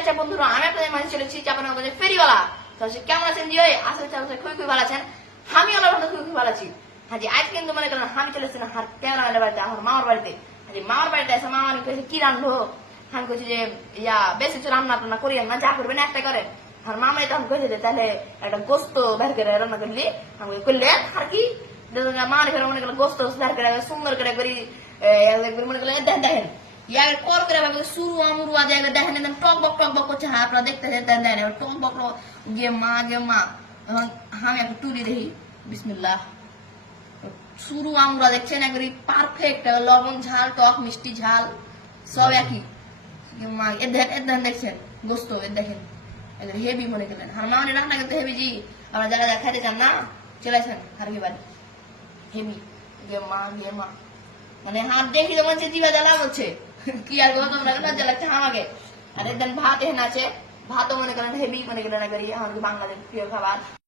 চাচা বন্ধুরা আমি আপনাদের মাঝে চলেছি চাপানগঞ্জের ফেরিওয়ালা। তো কেমন আছেন জি ওই আসলে খুবই খুবই ভালো আছেন। আমি ভালো খুবই খুবই ভালো আছি। হ্যাঁ জি আজ কিন্তু মনে করেন আমি চলে এসেছি হার ক্যামেরা ম্যানের বাড়িতে আমার মামার বাড়িতে। হ্যাঁ জি মামার বাড়িতে এসে মামা আমি কি রান্নলো আমি কইছি যে ইয়া বেশি কিছু রান্না টান্না করিয়েন না যা করবেন একটা করেন। আর মামাই তখন কইছে যে তাহলে একটা গোস্ত বের করে রান্না করলি আমি কই, করলে আর কি? ফের মনে করলেন গোস্ত বের করে সুন্দর করে করি মনে করলেন দেখেন। ইয়ার কল করে ভাবে শুরু আমরু আজ একবার দেখেন একদম টক বক টক বক করছে। হ্যাঁ আপনারা দেখতে দেখেন দেখেন এবার টক বক। গে মা গে মা। এখন আমি একটু টুরি দেখি। বিসমিল্লাহ। শুরু আমরা দেখছেন, একবারে পারফেক্ট লবণ ঝাল, টক, মিষ্টি ঝাল, সব একই। মা, এ দেখেন দেখছেন? দোস্ত এ দেখেন। এদের হেভি মনে গেলেন আর মা মনে রান্না করতে হেভি জি। আমরা যারা যারা খাইতে চান না, চলে আসেন কি বাড়ি। হেভি গে মা গে মা। মানে হাত দেখি তো মনে জিবা জ্বালা বলছে কি আর বলতো তোমরা লজ্জা লাগছে আমাকে। আর একদিন ভাত এখানে আছে। ভাতও মনে করেন হেভি মনে করেন একবারই আমাদের বাংলাদেশ প্রিয় খাবার।